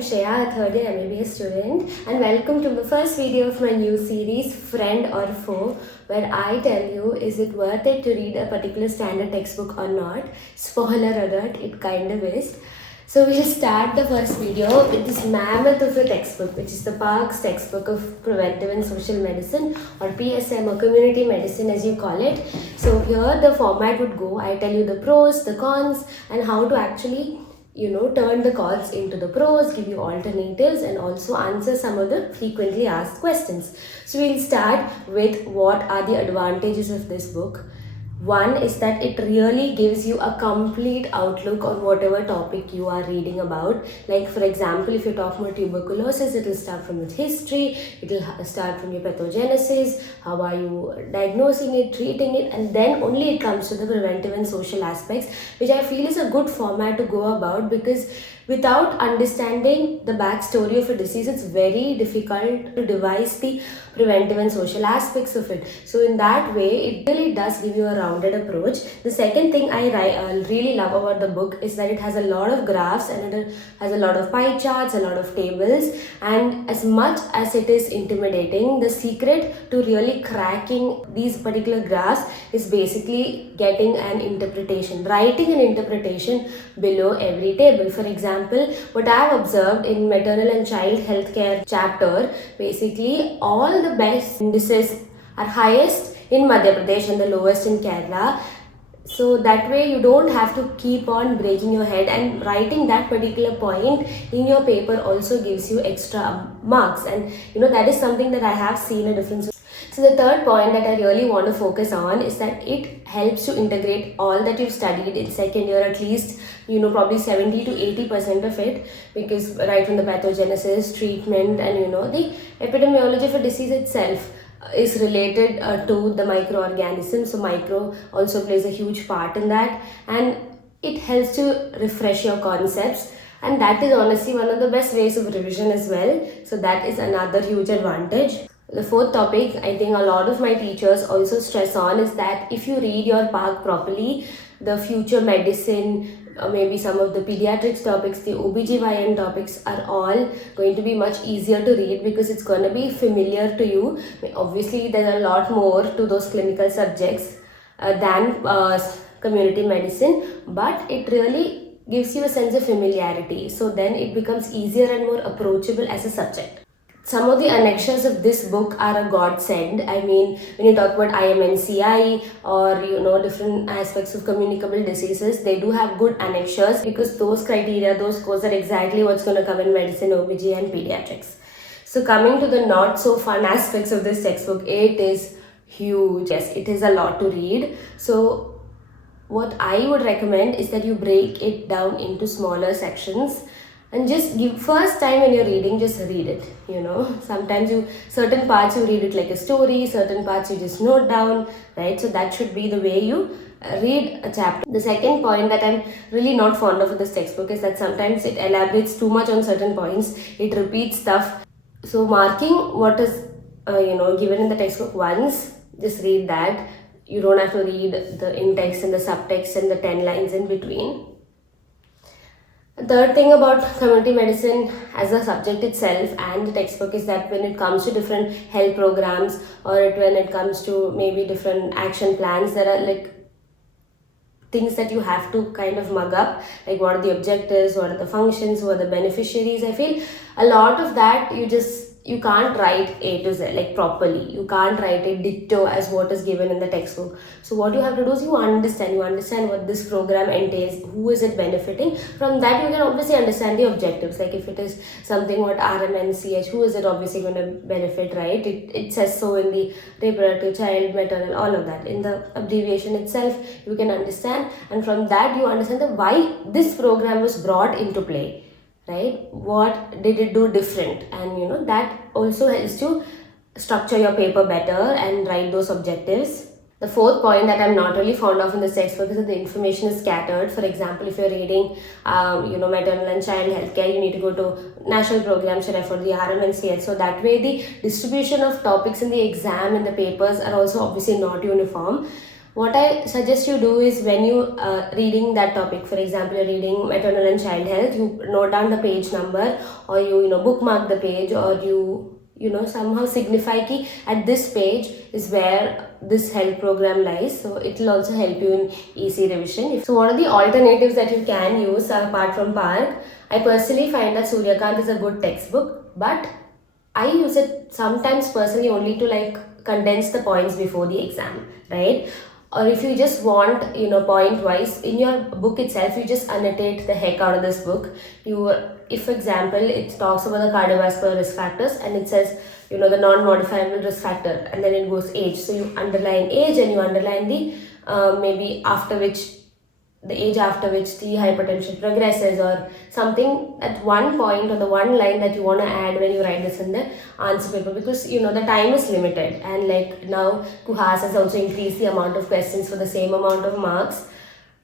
I'm Shreya, a third year MBBS student, and welcome to the first video of my new series, Friend or Foe, where I tell you, is it worth it to read a particular standard textbook or not? Spoiler alert, it kind of is. So we'll start the first video with this mammoth of a textbook, which is the Park's textbook of Preventive and Social Medicine, or PSM, or Community Medicine as you call it. So here the format would go, I tell you the pros, the cons, and how to actually turn the cons into the pros, give you alternatives, and also answer some of the frequently asked questions. So we'll start with what are the advantages of this book. One is that it really gives you a complete outlook on whatever topic you are reading about. Like for example, if you're talking about tuberculosis, it will start from its history, it will start from your pathogenesis, how are you diagnosing it, treating it, and then only it comes to the preventive and social aspects, which I feel is a good format to go about, because without understanding the backstory of a disease, it's very difficult to devise the preventive and social aspects of it. So in that way, it really does give you a rounded approach. The second thing I really love about the book is that it has a lot of graphs and it has a lot of pie charts, a lot of tables, and as much as it is intimidating, the secret to really cracking these particular graphs is basically getting an interpretation, writing an interpretation below every table. For example, what I have observed in maternal and child healthcare chapter, basically all the best indices are highest in Madhya Pradesh and the lowest in Kerala. So that way you don't have to keep on breaking your head, and writing that particular point in your paper also gives you extra marks, and that is something that I have seen a difference. So the third point that I really want to focus on is that it helps to integrate all that you've studied in second year, at least probably 70 to 80% of it, because right from the pathogenesis, treatment, and the epidemiology of a disease itself is related to the microorganisms. So micro also plays a huge part in that, and it helps to refresh your concepts, and that is honestly one of the best ways of revision as well. So that is another huge advantage. The fourth topic I think a lot of my teachers also stress on is that if you read your Park properly, the future medicine, maybe some of the pediatrics topics, the OBGYN topics are all going to be much easier to read, because it's going to be familiar to you. Obviously, there's a lot more to those clinical subjects than community medicine, but it really gives you a sense of familiarity. So then it becomes easier and more approachable as a subject. Some of the annexures of this book are a godsend. I mean, when you talk about IMNCI or different aspects of communicable diseases, they do have good annexures, because those criteria, those scores are exactly what's going to come in medicine, OBG, and pediatrics. So coming to the not so fun aspects of this textbook, it is huge. Yes, it is a lot to read. So what I would recommend is that you break it down into smaller sections, and just first time when you're reading, just read it. Sometimes certain parts you read it like a story, certain parts you just note down, right? So that should be the way you read a chapter. The second point that I'm really not fond of with this textbook is that sometimes it elaborates too much on certain points. It repeats stuff. So marking what is given in the textbook once, just read that. You don't have to read the in-text and the subtext and the 10 lines in between. Third thing about community medicine as a subject itself and the textbook is that when it comes to different health programs, or when it comes to maybe different action plans, there are like things that you have to kind of mug up, like what are the objectives, what are the functions, who are the beneficiaries. I feel a lot of that you can't write A to Z like properly. You can't write it ditto as what is given in the textbook. So what you have to do is you understand what this program entails, who is it benefiting. From that you can obviously understand the objectives, like if it is something what RMNCH, who is it obviously going to benefit, right? It says so in the reproductive, child, maternal, all of that. In the abbreviation itself you can understand, and from that you understand why this program was brought into play. Right? What did it do different? And that also helps to structure your paper better and write those objectives. The fourth point that I'm not really fond of in this textbook is that the information is scattered. For example, if you're reading maternal and child healthcare, you need to go to national programs to refer the RMNCH. So that way the distribution of topics in the exam and the papers are also obviously not uniform. What I suggest you do is when you reading that topic, for example, you're reading maternal and child health, you note down the page number, or you bookmark the page, or you somehow signify ki at this page is where this health program lies. So it will also help you in easy revision. So what are the alternatives that you can use apart from Park? I personally find that Suryakant is a good textbook, but I use it sometimes personally only to like condense the points before the exam, right? Or if you just want, point wise in your book itself, you just annotate the heck out of this book. If for example, it talks about the cardiovascular risk factors and it says, the non-modifiable risk factor, and then it goes age. So you underline age and you underline the maybe after which the age after which the hypertension progresses, or something at one point or the one line that you want to add when you write this in the answer paper, because the time is limited, and like now Kuhas has also increased the amount of questions for the same amount of marks,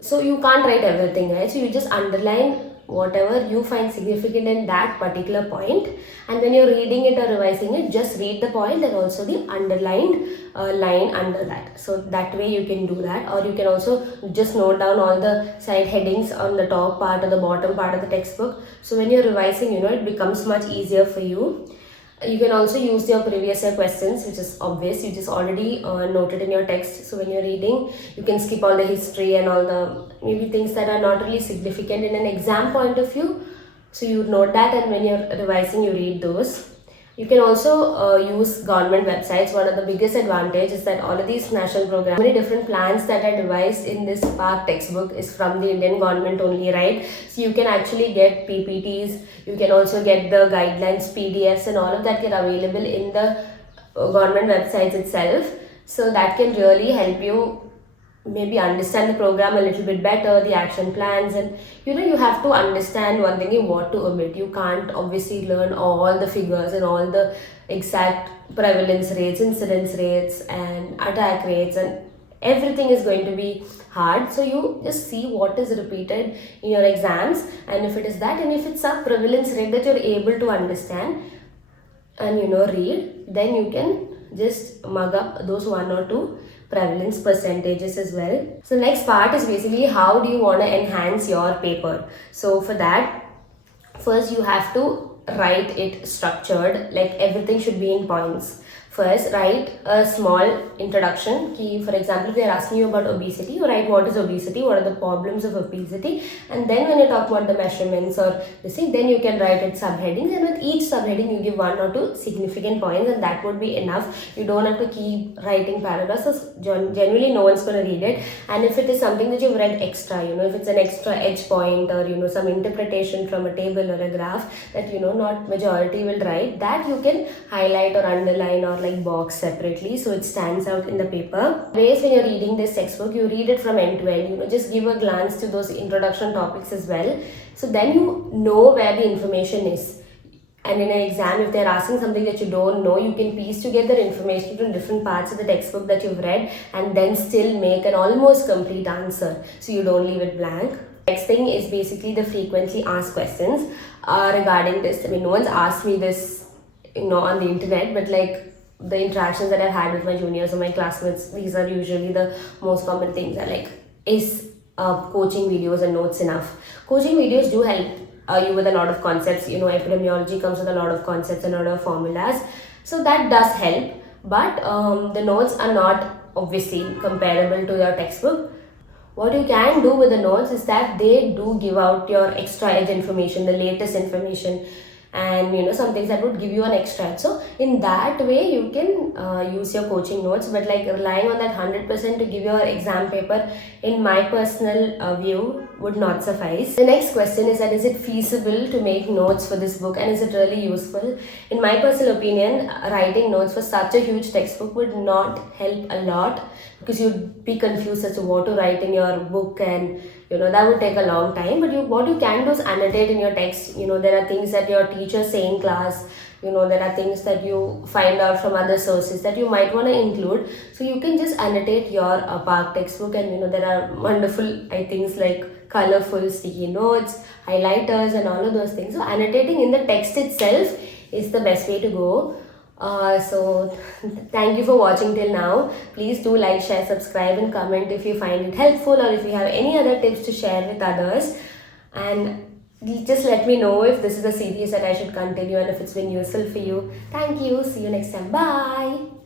so you can't write everything, right? So you just underline whatever you find significant in that particular point, and when you're reading it or revising it, just read the point and also the underlined line under that. So that way you can do that, or you can also just note down all the side headings on the top part or the bottom part of the textbook. So when you're revising, it becomes much easier for you. You can also use your previous year questions, which is obvious. You just already noted in your text. So when you're reading, you can skip all the history and all the maybe things that are not really significant in an exam point of view. So you note that, and when you're revising, you read those. You can also use government websites. One of the biggest advantages is that all of these national programs, many different plans that are devised in this Park textbook is from the Indian government only, right? So you can actually get PPTs, you can also get the guidelines, PDFs, and all of that get available in the government websites itself. So that can really help you maybe understand the program a little bit better, the action plans, and you have to understand one thing, what to omit. You can't obviously learn all the figures and all the exact prevalence rates, incidence rates, and attack rates, and everything is going to be hard. So you just see what is repeated in your exams, and if it is that, and if it's a prevalence rate that you're able to understand and read, then you can just mug up those one or two prevalence percentages as well. So next part is basically how do you want to enhance your paper. So for that, first you have to write it structured, like everything should be in points. First, write a small introduction. For example, if they are asking you about obesity, you write what is obesity, what are the problems of obesity, and then when you talk about the measurements or this thing, then you can write it subheadings, and with each subheading you give one or two significant points, and that would be enough. You don't have to keep writing paragraphs, so generally no one's going to read it. And if it is something that you've read extra, if it's an extra edge point or some interpretation from a table or a graph that not majority will write, that you can highlight or underline or like box separately so it stands out in the paper. Ways when you're reading this textbook, you read it from end to end, just give a glance to those introduction topics as well, so then you know where the information is. And in an exam, if they're asking something that you don't know, you can piece together information from different parts of the textbook that you've read and then still make an almost complete answer, so you don't leave it blank. Next thing is basically the frequently asked questions regarding this. I mean, no one's asked me this on the internet, but like the interactions that I've had with my juniors or my classmates, these are usually the most common things. Are like, is coaching videos and notes enough? Coaching videos do help you with a lot of concepts. Epidemiology comes with a lot of concepts and a lot of formulas, so that does help, but the notes are not obviously comparable to your textbook. What you can do with the notes is that they do give out your extra edge information, the latest information, and some things that would give you an extra edge. So in that way you can use your coaching notes, but like relying on that 100% to give your exam paper, in my personal view, would not suffice. The next question is that, is it feasible to make notes for this book, and is it really useful? In my personal opinion, writing notes for such a huge textbook would not help a lot, because you'd be confused as to what to write in your book, and that would take a long time. But what you can do is annotate in your text. There are things that your teachers say in class, there are things that you find out from other sources that you might want to include, so you can just annotate your Park textbook. And there are wonderful things like colorful sticky notes, highlighters, and all of those things. So annotating in the text itself is the best way to go. So thank you for watching till now. Please do like, share, subscribe, and comment if you find it helpful or if you have any other tips to share with others. And just let me know if this is a series that I should continue and if it's been useful for you. Thank you. See you next time. Bye.